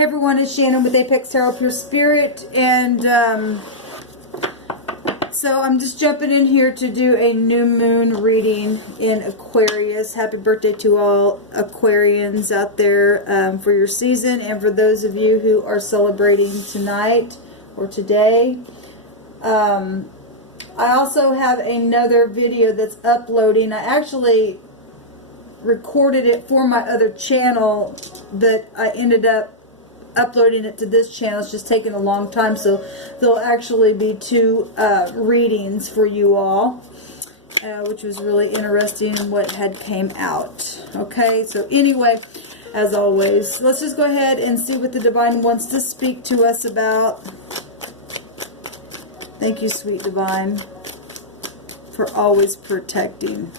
Hey everyone, it's Shannon with Apex Tarot Pure Spirit, and so I'm just jumping in here to do a new moon reading in Aquarius. Happy birthday to all Aquarians out there for your season, and for those of you who are celebrating tonight or today. I also have another video that's uploading. I actually recorded it for my other channel, but I ended up uploading it to this channel. It's just taken a long time, so there'll actually be two readings for you all, which was really interesting in what had came out. Okay, so anyway, as always, let's just go ahead and see what the Divine wants to speak to us about. Thank you, sweet Divine, for always protecting.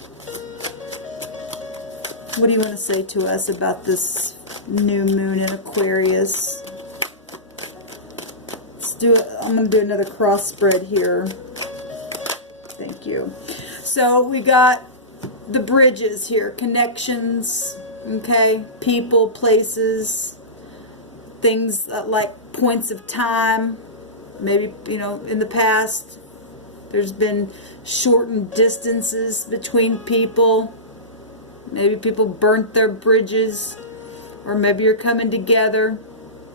What do you want to say to us about this new moon in Aquarius? Let's do it. I'm going to do another cross spread here. Thank you. So we got the bridges here, connections, okay, people, places, things like points of time. Maybe, you know, in the past there's been shortened distances between people. Maybe people burnt their bridges, or maybe you're coming together.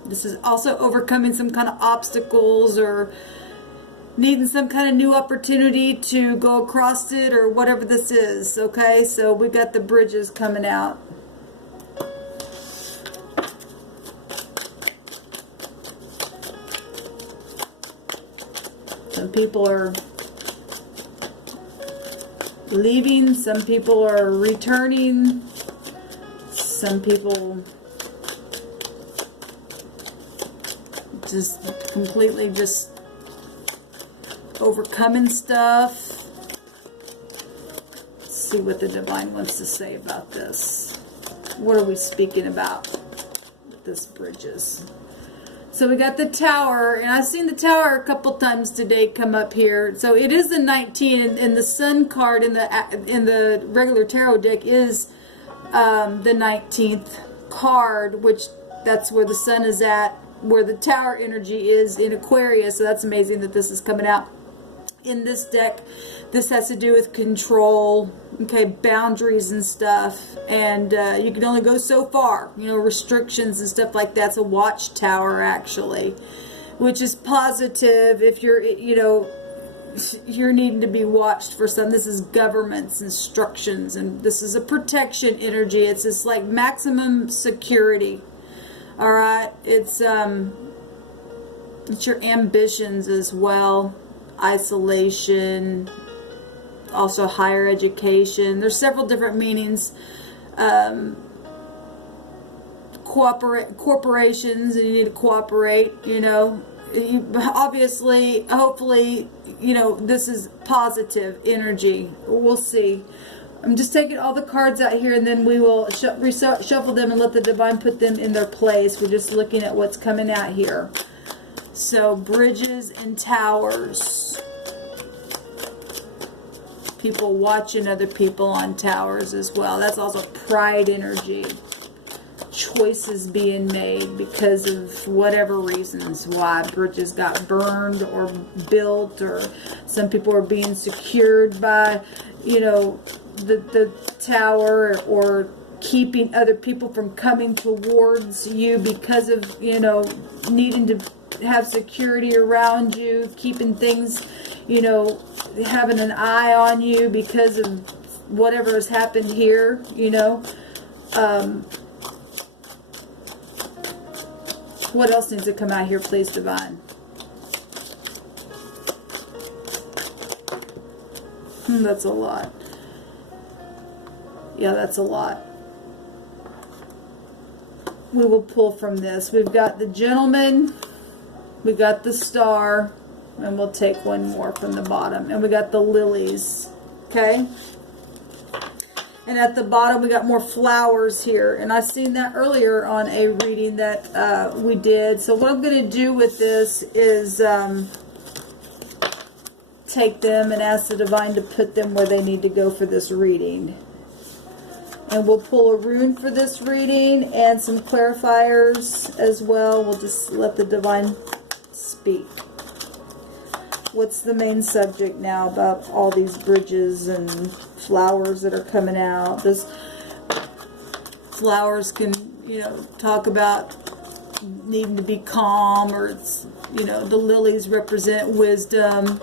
This is also overcoming some kind of obstacles or needing some kind of new opportunity to go across it, or whatever this is. Okay, so we got the bridges coming out. Some people are leaving, some people are returning, some people just completely just overcoming stuff. Let's see what the Divine wants to say about this. What are we speaking about with this bridges? So we got the Tower, and I've seen the Tower a couple times today come up here. So it is the 19, and the Sun card in the regular tarot deck is the 19th card, which that's where the Sun is at, where the Tower energy is in Aquarius. So that's amazing that this is coming out in this deck. This has to do with control, okay, boundaries and stuff, and you can only go so far, you know, restrictions and stuff like that. It's a watchtower, actually, which is positive if you're, you know, you're needing to be watched for some. This is government's instructions, and this is a protection energy. It's just like maximum security. All right, it's your ambitions as well, isolation, also higher education. There's several different meanings. Corporations, and you need to cooperate, you know. Obviously, hopefully, you know, this is positive energy. We'll see. I'm just taking all the cards out here, and then we will reshuffle them and let the Divine put them in their place. We're just looking at what's coming out here. So, bridges and towers. People watching other people on towers as well. That's also pride energy. Choices being made because of whatever reasons why bridges got burned or built, or some people are being secured by, you know, the tower, or keeping other people from coming towards you because of, you know, needing to have security around you, keeping things, you know, having an eye on you because of whatever has happened here, you know. What else needs to come out here, please, Divine? That's a lot. Yeah, that's a lot. We will pull from this. We've got the Gentleman, we got the Star, and we'll take one more from the bottom. And we got the Lilies, okay? And at the bottom, we got more flowers here. And I've seen that earlier on a reading that we did. So what I'm going to do with this is take them and ask the Divine to put them where they need to go for this reading. And we'll pull a rune for this reading and some clarifiers as well. We'll just let the divine speak. What's the main subject now about all these bridges and flowers that are coming out? This flowers can, you know, talk about needing to be calm, or it's, you know, the lilies represent wisdom,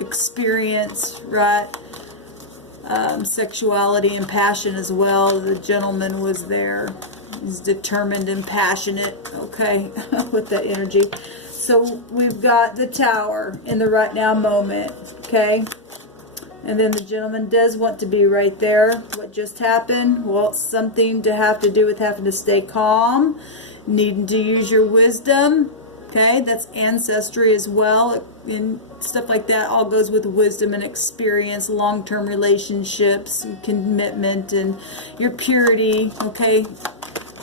experience, right? Sexuality and passion as well. The gentleman was there. He's determined and passionate, okay, with that energy. So we've got the Tower in the right now moment, okay? And then the gentleman does want to be right there. What just happened? Well, it's something to have to do with having to stay calm, needing to use your wisdom, okay? That's ancestry as well, and stuff like that all goes with wisdom and experience, long-term relationships, and commitment, and your purity, okay?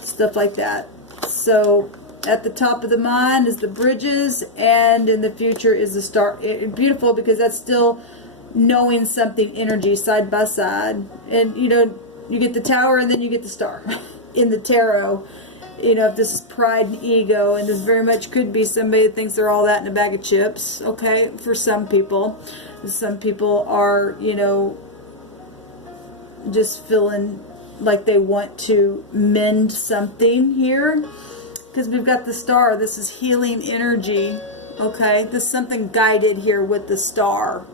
Stuff like that. So at the top of the mind is the bridges, and in the future is the star. Beautiful, because that's still knowing something, energy side by side. And you know, you get the Tower and then you get the star in the tarot. You know, if this is pride and ego, and this very much could be somebody that thinks they're all that in a bag of chips, okay, for some people. Some people are, you know, just feeling like they want to mend something here, because we've got the star. This is healing energy, okay? There's something guided here with the star.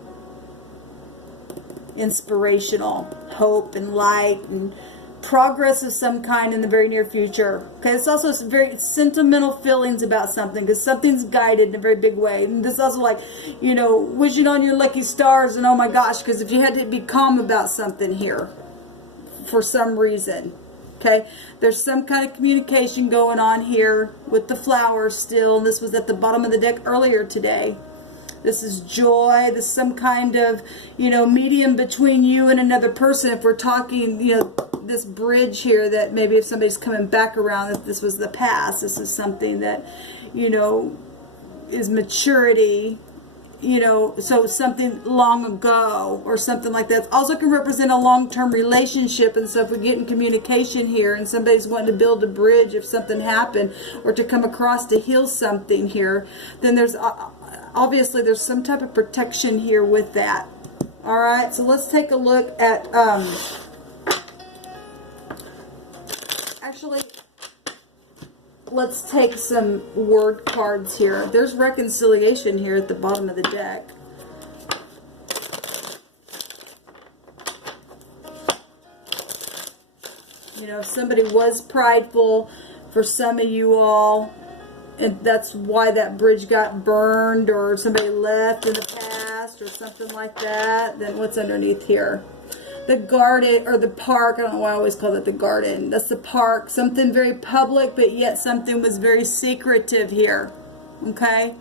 Inspirational, hope and light and progress of some kind in the very near future. Okay, it's also some very sentimental feelings about something, because something's guided in a very big way. And this is also like, you know, wishing on your lucky stars, and oh my gosh, because if you had to be calm about something here for some reason, okay, there's some kind of communication going on here with the flowers still. And this was at the bottom of the deck earlier today. This is joy. This is some kind of, you know, medium between you and another person. If we're talking, you know, this bridge here, that maybe if somebody's coming back around, if this was the past, this is something that, you know, is maturity, you know, so something long ago or something like that. Also can represent a long-term relationship. And so if we get in communication here and somebody's wanting to build a bridge if something happened, or to come across to heal something here, then there's obviously there's some type of protection here with that. All right, so let's take a look at actually, let's take some word cards here. There's reconciliation here at the bottom of the deck. You know, if somebody was prideful, for some of you all, and that's why that bridge got burned, or somebody left in the past or something like that, then what's underneath here? The garden, or the park. I don't know why I always call it the garden. That's the park. Something very public, but yet something was very secretive here. Okay?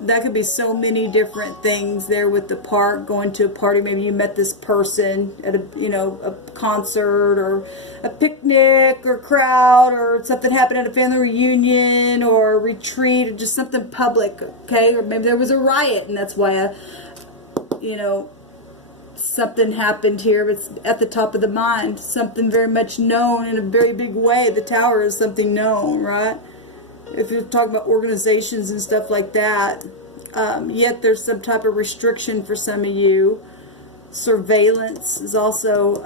That could be so many different things there with the park. Going to a party, maybe you met this person at a, you know, a concert or a picnic or crowd, or something happened at a family reunion or a retreat, or just something public, okay? Or maybe there was a riot and that's why you know, something happened here. But it's at the top of the mind, something very much known in a very big way. The Tower is something known, right? If you're talking about organizations and stuff like that, yet there's some type of restriction for some of you. Surveillance is also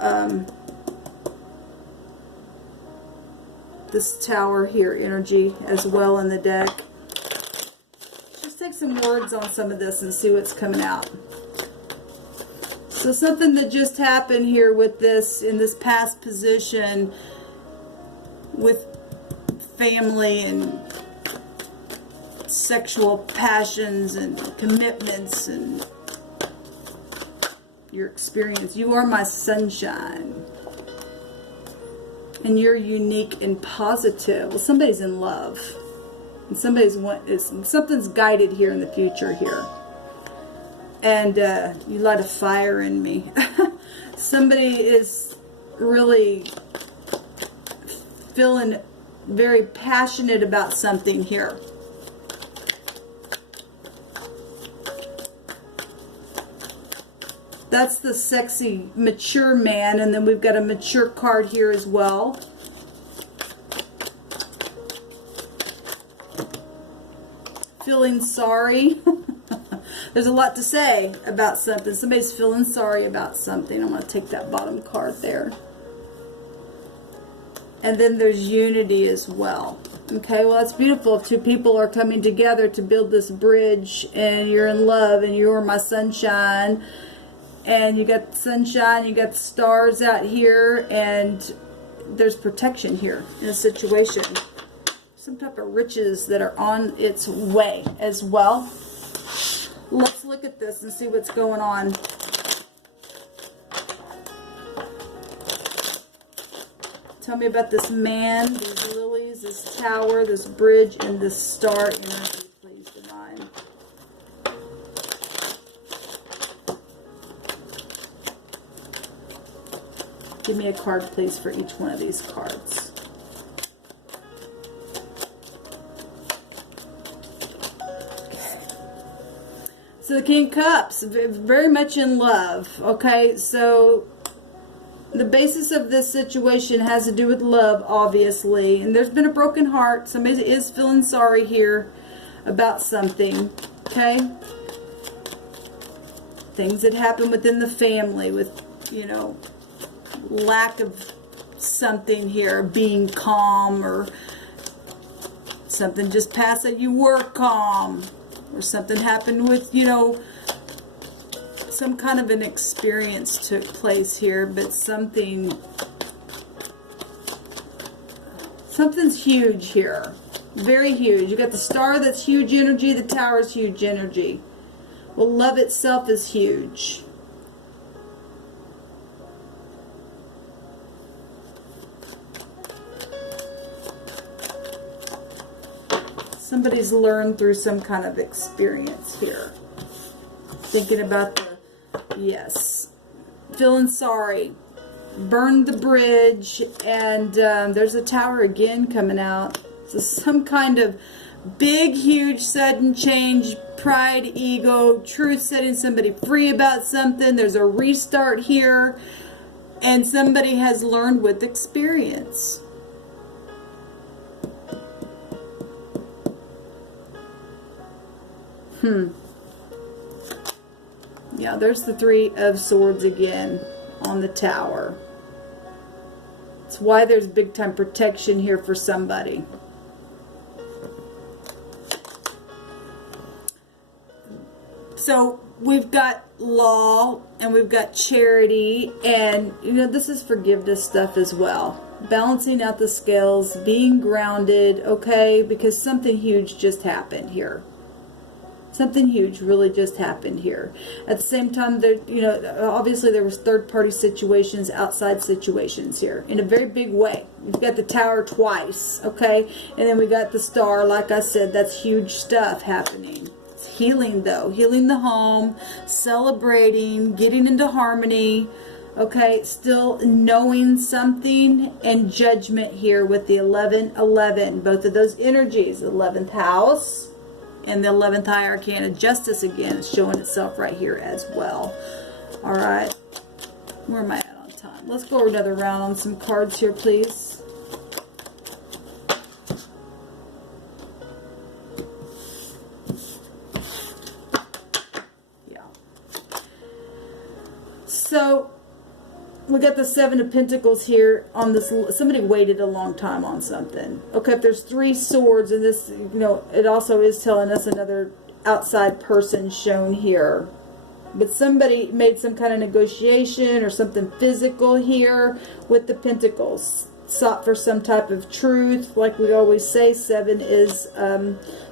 this Tower here energy as well in the deck. Just take some words on some of this and see what's coming out. So something that just happened here with this, in this past position with family and sexual passions and commitments and your experience. You are my sunshine. And you're unique and positive. Well, somebody's in love. And something's guided here in the future here. And you light a fire in me. Somebody is really feeling very passionate about something here. That's the sexy, mature man. And then we've got a mature card here as well. Feeling sorry. There's a lot to say about something. Somebody's feeling sorry about something. I'm going to take that bottom card there. And then there's unity as well. Okay, well, that's beautiful. If two people are coming together to build this bridge, and you're in love, and you're my sunshine, and you got sunshine, you got the stars out here, and there's protection here in a situation. Some type of riches that are on its way as well. Let's look at this and see what's going on. Tell me about this man, these lilies, this tower, this bridge, and this star energy, please, divine. Give me a card, please, for each one of these cards. So the King of Cups, very much in love. Okay, so the basis of this situation has to do with love, obviously. And there's been a broken heart. Somebody is feeling sorry here about something. Okay? Things that happen within the family with, you know, lack of something here, being calm, or something just passed that you were calm, or something happened with, you know, some kind of an experience took place here, but something's huge here. Very huge. You got the star, that's huge energy. The tower is huge energy. Well, love itself is huge. Somebody's learned through some kind of experience here. Thinking about the, yes, feeling sorry. Burned the bridge, and there's a tower again coming out. So some kind of big, huge, sudden change, pride, ego, truth, setting somebody free about something. There's a restart here, and somebody has learned with experience. Yeah, there's the Three of Swords again on the tower. It's why there's big time protection here for somebody. So we've got law and we've got charity, and you know, this is forgiveness stuff as well. Balancing out the scales, being grounded, okay, because something huge just happened here. Something huge really just happened here. At the same time, there, you know, obviously there was third-party situations, outside situations here in a very big way. We've got the tower twice, okay? And then we got the star. Like I said, that's huge stuff happening. It's healing, though. Healing the home, celebrating, getting into harmony, okay? Still knowing something, and judgment here with the 11-11. Both of those energies, the 11th house and the 11th high arcana, justice again is showing itself right here as well. All right, where am I at on time? Let's go over another round on some cards here, please. Yeah. So we got the Seven of Pentacles here on this. Somebody waited a long time on something. Okay, if there's Three Swords, and this, you know, it also is telling us another outside person shown here. But somebody made some kind of negotiation or something physical here with the Pentacles. Sought for some type of truth. Like we always say, 7 is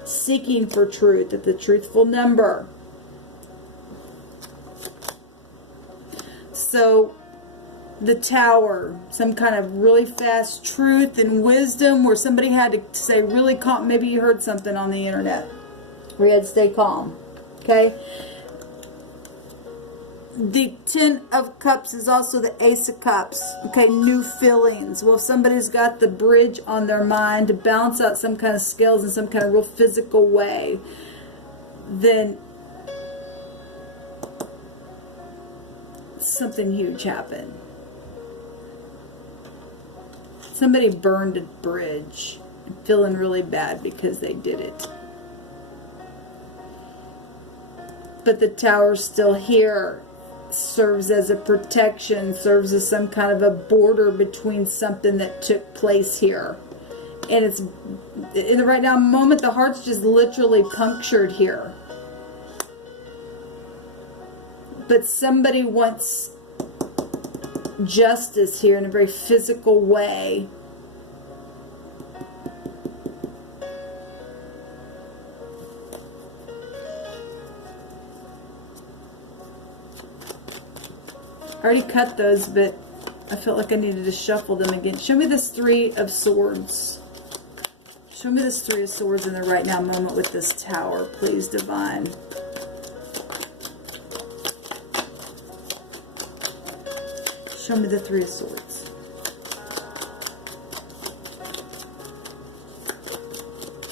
seeking for truth, at the truthful number. So the tower, some kind of really fast truth and wisdom, where somebody had to say really calm. Maybe you heard something on the internet where you had to stay calm. Okay. The 10 of Cups is also the Ace of Cups. Okay, new feelings. Well, if somebody's got the bridge on their mind to balance out some kind of scales in some kind of real physical way, then something huge happen. Somebody burned a bridge and feeling really bad because they did it. But the tower's still here. Serves as a protection, serves as some kind of a border between something that took place here. And it's, in the right now moment, the heart's just literally punctured here. But somebody wants justice here in a very physical way. I already cut those, but I felt like I needed to shuffle them again. Show me this Three of Swords. Show me this Three of Swords in the right now moment with this Tower, please, Divine. Show me the Three of Swords.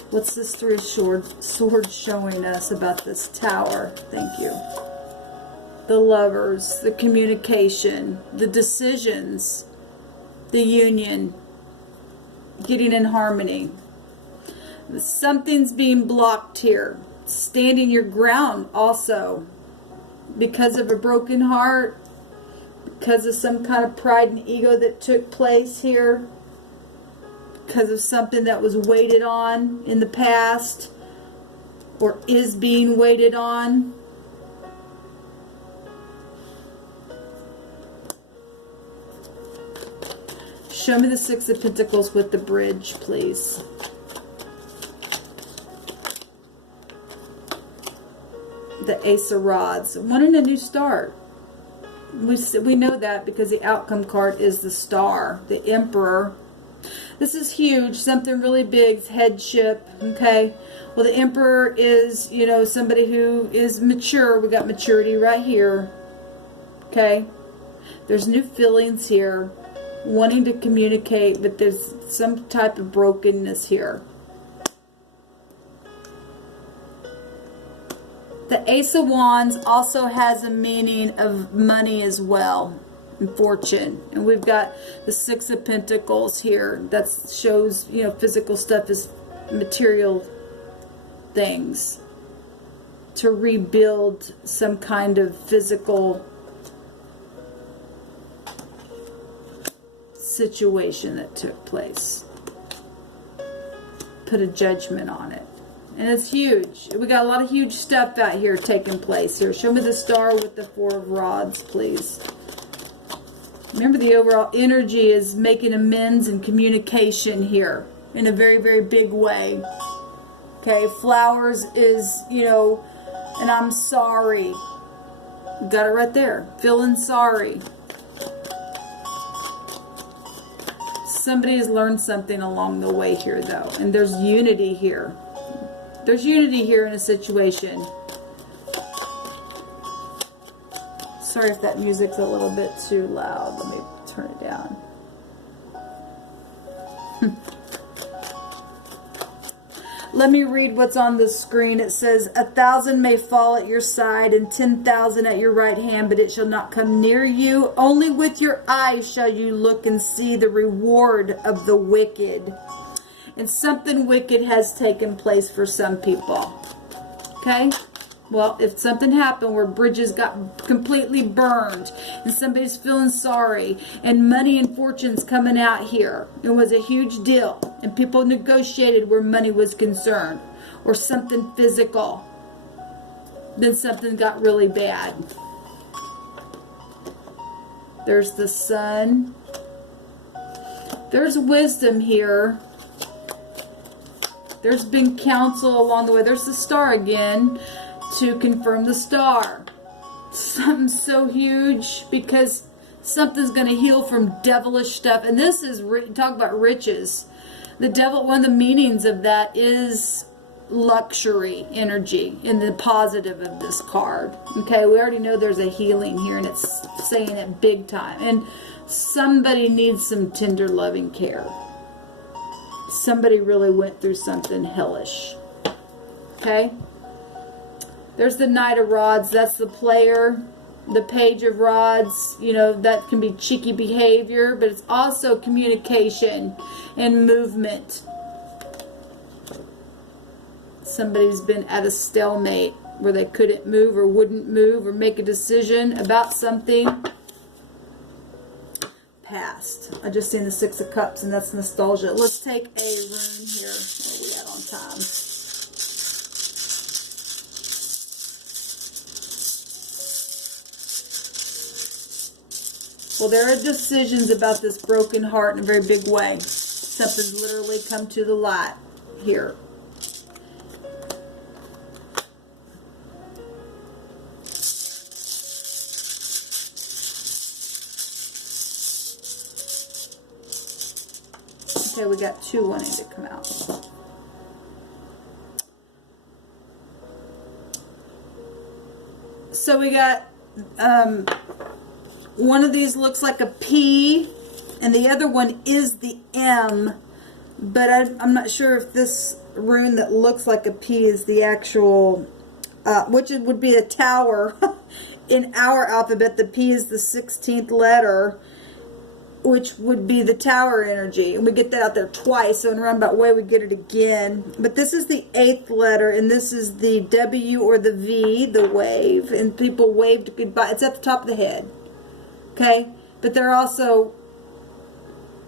What's this Three of Swords showing us about this Tower? Thank you. The Lovers, the communication, the decisions, the union, getting in harmony. Something's being blocked here. Standing your ground also. Because of a broken heart, because of some kind of pride and ego that took place here, because of something that was waited on in the past, or is being waited on. Show me the Six of Pentacles with the bridge, please. The Ace of Rods. Wanting a new start. We know that because the outcome card is the Star, the Emperor. This is huge, something really big, headship, okay? Well, the Emperor is, you know, somebody who is mature. We got maturity right here, okay? There's new feelings here. Wanting to communicate, but there's some type of brokenness here. The Ace of Wands also has a meaning of money as well, and fortune. And we've got the Six of Pentacles here. That shows, you know, physical stuff is material things. To rebuild some kind of physical situation that took place. Put a judgment on it. And it's huge. We got a lot of huge stuff out here taking place here. Show me the Star with the Four of Rods, please. Remember, the overall energy is making amends and communication here in a very, very big way. Okay, Flowers is, you know, and I'm sorry. Got it right there. Feeling sorry. Somebody has learned something along the way here, though. And there's unity here. There's unity here in a situation. Sorry if that music's a little bit too loud. Let me turn it down. Let me read what's on the screen. It says, 1,000 may fall at your side and 10,000 at your right hand, but it shall not come near you. Only with your eyes shall you look and see the reward of the wicked. And something wicked has taken place for some people. Okay? Well, if something happened where bridges got completely burned and somebody's feeling sorry and money and fortune's coming out here, it was a huge deal and people negotiated where money was concerned or something physical, then something got really bad. There's the Sun. There's wisdom here. There's been counsel along the way. There's the Star again to confirm the Star. Something so huge because something's going to heal from devilish stuff. And this is, talk about riches. The devil, one of the meanings of that is luxury energy in the positive of this card. Okay, we already know there's a healing here and it's saying it big time. And somebody needs some tender loving care. Somebody really went through something hellish. Okay? There's the Knight of Rods. That's the player. The Page of Rods, you know, that can be cheeky behavior, but it's also communication and movement. Somebody's been at a stalemate where they couldn't move or wouldn't move or make a decision about something. Past. I just seen the Six of Cups, and that's nostalgia. Let's take a rune here. Where are we at on time? Well, there are decisions about this broken heart in a very big way. Something's literally come to the light here. Okay, we got two wanting to come out. So we got one of these looks like a P, and the other one is the M, but I'm not sure if this rune that looks like a P is the actual, which would be a tower. In our alphabet, the P is the 16th letter, which would be the tower energy. And we get that out there twice, so in a roundabout way we get it again. But this is the 8th letter, and this is the W or the V, the wave. And people waved goodbye. It's at the top of the head. Okay? But they're also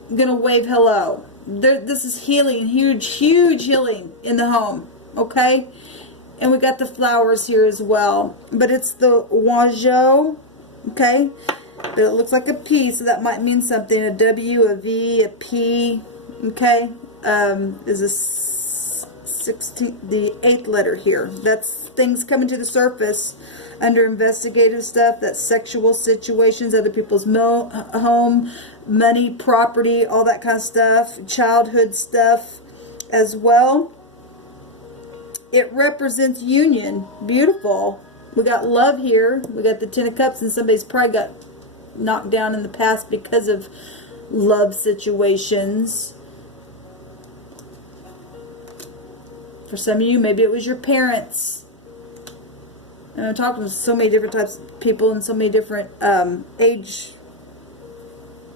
going to wave hello. This is healing, huge healing in the home. Okay? And we got the flowers here as well. But it's the Wajo. Okay? But it looks like a P, so that might mean something. A W, a V, a P, okay, is the 8th letter here. That's things coming to the surface under investigative stuff. That's sexual situations, other people's home, money, property, all that kind of stuff, childhood stuff as well. It represents union. Beautiful. We got love here. We got the 10 of Cups, and somebody's probably got knocked down in the past because of love situations. For some of you, maybe it was your parents. And I'm talking to so many different types of people and so many different ages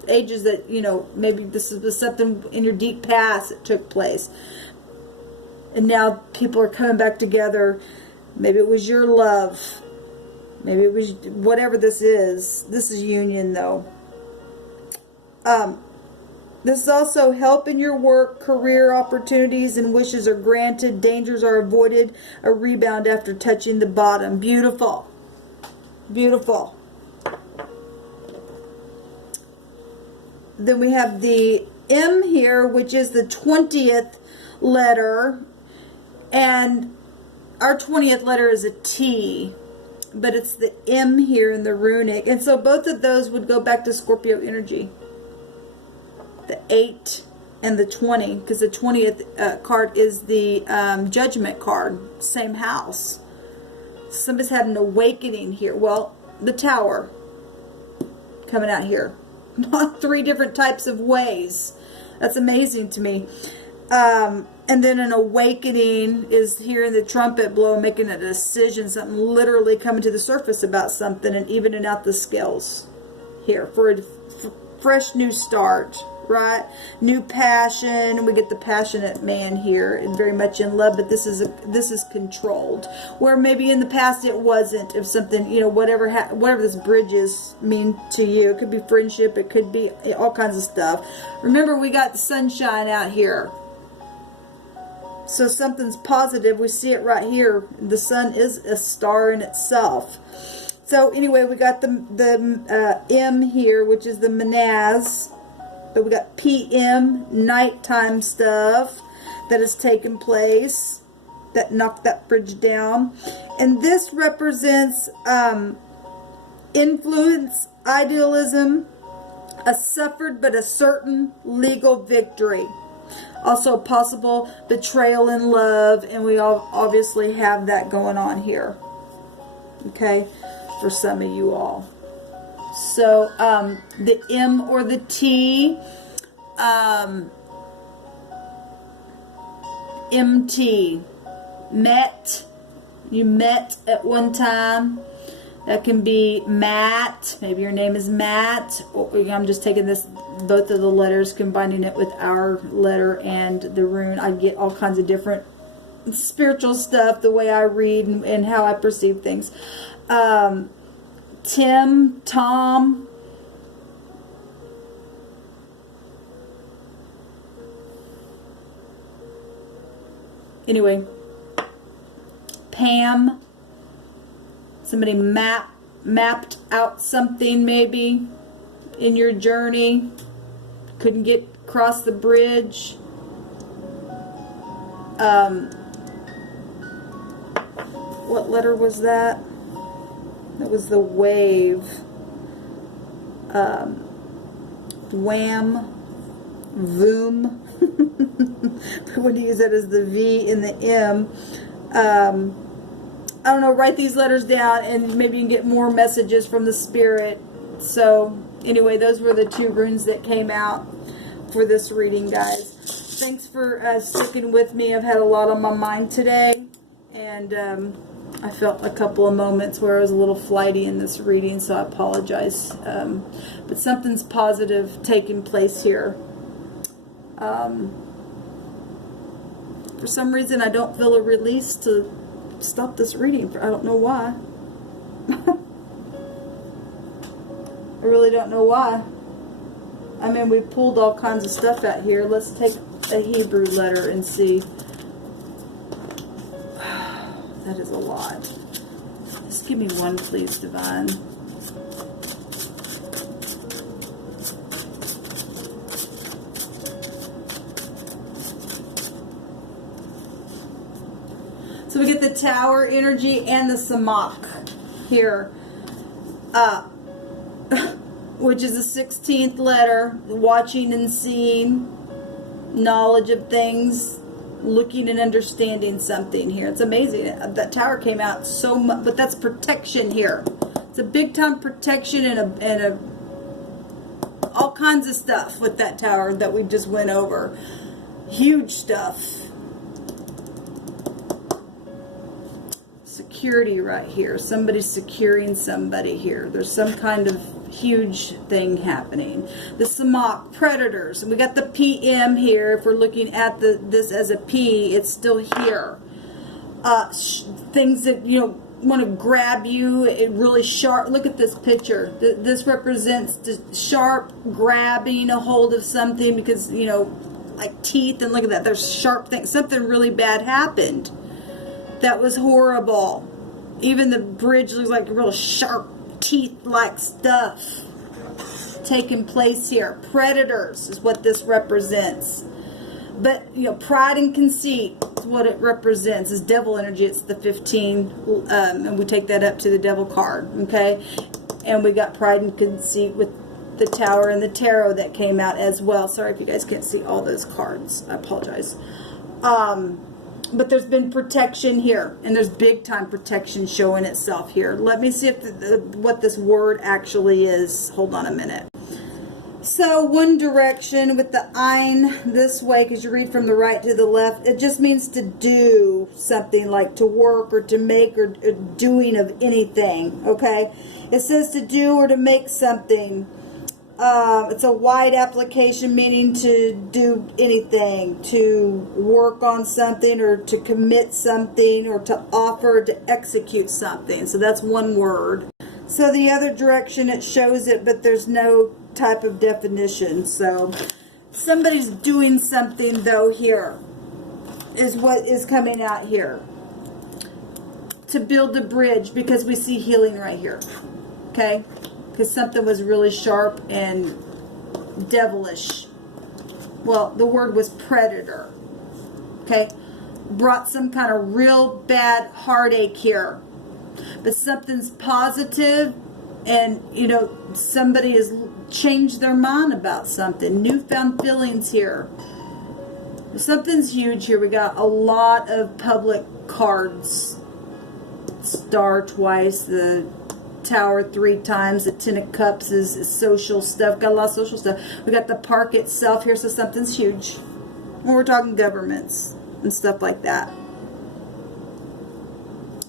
that, you know, maybe this was something in your deep past that took place. And now people are coming back together. Maybe it was your love. Maybe it was whatever this is. This is union, though. This is also help in your work, career opportunities and wishes are granted. Dangers are avoided. A rebound after touching the bottom. Beautiful. Beautiful. Then we have the M here, which is the 20th letter. And our 20th letter is a T. But it's the M here in the runic. And so both of those would go back to Scorpio energy. The 8 and the 20. Because the 20th card is the Judgment card. Same house. Somebody's had an awakening here. Well, the Tower coming out here. Not 3 different types of ways. That's amazing to me. And then an awakening is hearing the trumpet blow, making a decision, something literally coming to the surface about something, and evening out the scales here for a fresh new start, right? New passion. We get the passionate man here, and very much in love, but this is controlled. Where maybe in the past it wasn't. If something, you know, whatever this bridges mean to you, it could be friendship, it could be all kinds of stuff. Remember, we got the sunshine out here. So something's positive. We see it right here. The sun is a star in itself. So anyway, we got the M here, which is the Manaz. But we got PM, nighttime stuff that has taken place that knocked that bridge down. And this represents influence, idealism, a suffered but a certain legal victory. Also possible betrayal in love, and we all obviously have that going on here. Okay, for some of you all. So the M or the T, MT, met. You met at one time. That can be Matt. Maybe your name is Matt. Or I'm just taking this, both of the letters, combining it with our letter and the rune. I get all kinds of different spiritual stuff, the way I read and how I perceive things. Tim, Tom. Anyway, Pam. Somebody mapped out something maybe in your journey. Couldn't get across the bridge. What letter was that? That was the wave. Wham. Voom. We're going to use that as the V and the M. I don't know, write these letters down and maybe you can get more messages from the spirit. So anyway, those were the 2 runes that came out for this reading, guys. Thanks for sticking with me. I've had a lot on my mind today, and I felt a couple of moments where I was a little flighty in this reading, so I apologize. But something's positive taking place here. For some reason, I don't feel a release to stop this reading. I don't know why. I really don't know why. I mean, we pulled all kinds of stuff out here. Let's take a Hebrew letter and see. That is a lot. Just give me one, please, Divine. So we get the Tower energy and the Samak here, which is the 16th letter, watching and seeing, knowledge of things, looking and understanding something here. It's amazing. That Tower came out so much, but that's protection here. It's a big time protection and all kinds of stuff with that Tower that we just went over. Huge stuff. Security right here. Somebody's securing somebody here. There's some kind of huge thing happening. The Samak, predators. And we got the PM here. If we're looking at this as a P, it's still here. Things that, you know, want to grab you. It really sharp. Look at this picture. This represents the sharp grabbing a hold of something because, you know, like teeth. And look at that. There's sharp things. Something really bad happened. That was horrible. Even the bridge looks like real sharp teeth-like stuff taking place here. Predators is what this represents. But, you know, pride and conceit is what it represents. It's devil energy. It's the 15. And we take that up to the devil card. Okay? And we got pride and conceit with the Tower and the Tarot that came out as well. Sorry if you guys can't see all those cards. I apologize. But there's been protection here, and there's big time protection showing itself here. Let me see if what this word actually is. Hold on a minute. So one direction with the ein this way, because you read from the right to the left, it just means to do something, like to work or to make or doing of anything. Okay, it says to do or to make something. It's a wide application, meaning to do anything, to work on something or to commit something or to offer to execute something. So that's one word. So the other direction it shows it, but there's no type of definition. So somebody's doing something though here is what is coming out here. To build a bridge, because we see healing right here. Okay? Because something was really sharp and devilish. Well, the word was predator. Okay? Brought some kind of real bad heartache here. But something's positive, and, you know, somebody has changed their mind about something. Newfound feelings here. Something's huge here. We got a lot of public cards. Star twice, the Tower 3 times, the 10 of Cups is social stuff. Got a lot of social stuff. We got the park itself here, so something's huge. When we're talking governments and stuff like that.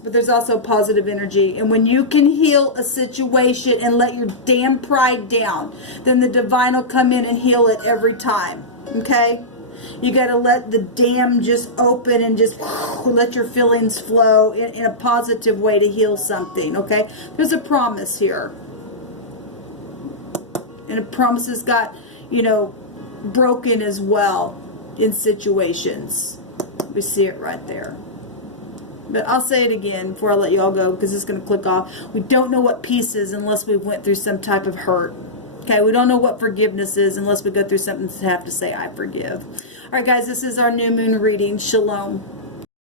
but there's also positive energy. And when you can heal a situation and let your damn pride down, then the divine will come in and heal it every time. Okay? You got to let the dam just open and just let your feelings flow in a positive way to heal something. Okay? There's a promise here. And a promise has got, you know, broken as well in situations. We see it right there. But I'll say it again before I let you all go, because it's going to click off. We don't know what peace is unless we went through some type of hurt. Okay, we don't know what forgiveness is unless we go through something to have to say, I forgive. All right, guys, this is our new moon reading. Shalom.